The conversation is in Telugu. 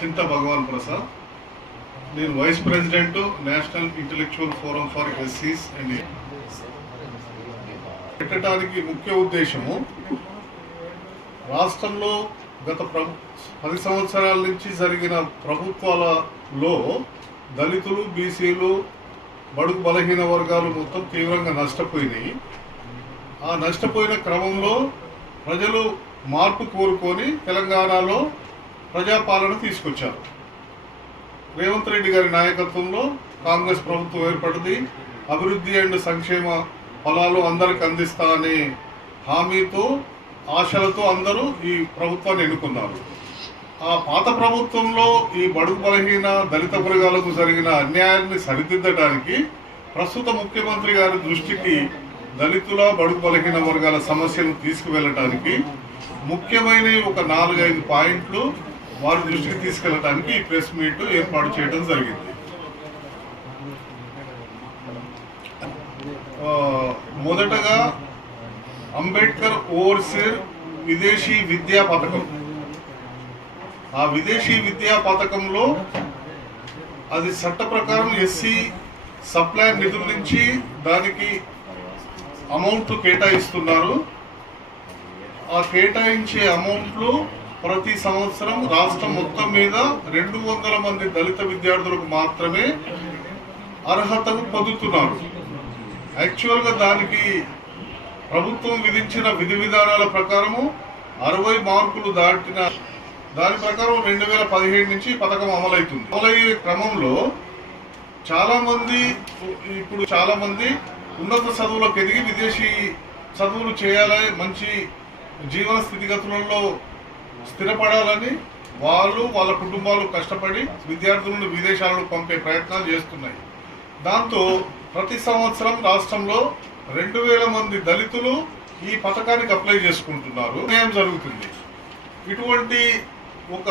చింత భగవాన్ ప్రసాద్ నేను vice president national intellectual forum for ఎస్సీస్ and పెట్టడానికి ముఖ్య ఉద్దేశము రాష్ట్రంలో గత ప్రభు పది సంవత్సరాల నుంచి జరిగిన ప్రభుత్వాలలో దళితులు బీసీలు బడుగు బలహీన వర్గాలు మొత్తం తీవ్రంగా నష్టపోయినాయి. ఆ నష్టపోయిన క్రమంలో ప్రజలు మార్పు కోరుకొని తెలంగాణలో ప్రజాపాలన తీసుకొచ్చారు. రేవంత్ రెడ్డి గారి నాయకత్వంలో కాంగ్రెస్ ప్రభుత్వం ఏర్పడింది. అభివృద్ధి అండ్ సంక్షేమ ఫలాలు అందరికి అందిస్తా అనే హామీతో ఆశలతో అందరూ ఈ ప్రభుత్వాన్ని ఎన్నుకున్నారు. ఆ పాత ప్రభుత్వంలో ఈ బడుగు బలహీన దళిత వర్గాలకు జరిగిన అన్యాయాన్ని సరిదిద్దడానికి ప్రస్తుత ముఖ్యమంత్రి గారి దృష్టికి దళితుల బడుగు బలహీన వర్గాల సమస్యను తీసుకువెళ్ళటానికి ముఖ్యమైన ఒక నాలుగైదు పాయింట్లు వారి దృష్టికి తీసుకెళ్ళడానికి ఈ ప్రెస్ మీట్ ఏర్పాటు చేయడం జరిగింది. మొదటగా అంబేద్కర్ ఓవర్సీర్ విదేశీ విద్యా పథకం. ఆ విదేశీ విద్యా పథకంలో అది చట్ట ప్రకారం ఎస్సీ సప్లై నిధుల నుంచి దానికి అమౌంట్ కేటాయిస్తున్నారు. ఆ కేటాయించే అమౌంట్లు ప్రతి సంవత్సరం రాష్ట్రం మొత్తం మీద రెండు వందల మంది దళిత విద్యార్థులకు మాత్రమే అర్హతను పొందుతున్నారు. యాక్చువల్గా దానికి ప్రభుత్వం విధించిన విధి విధానాల ప్రకారము అరవై మార్కులు దాటిన దాని ప్రకారం రెండు వేల పదిహేడు నుంచి పథకం అమలవుతుంది. అమలయ్యే క్రమంలో చాలా మంది ఇప్పుడు చాలా మంది ఉన్నత చదువులకు ఎదిగి విదేశీ చదువులు చేయాలని మంచి జీవన స్థితిగతులలో స్థిరపడాలని వాళ్ళు వాళ్ళ కుటుంబాలు కష్టపడి విద్యార్థులను విదేశాలకు పంపే ప్రయత్నాలు చేస్తున్నాయి. దాంతో ప్రతి సంవత్సరం రాష్ట్రంలో రెండు వేల మంది దళితులు ఈ పథకానికి అప్లై చేసుకుంటున్నారు. జరుగుతుంది? ఇటువంటి ఒక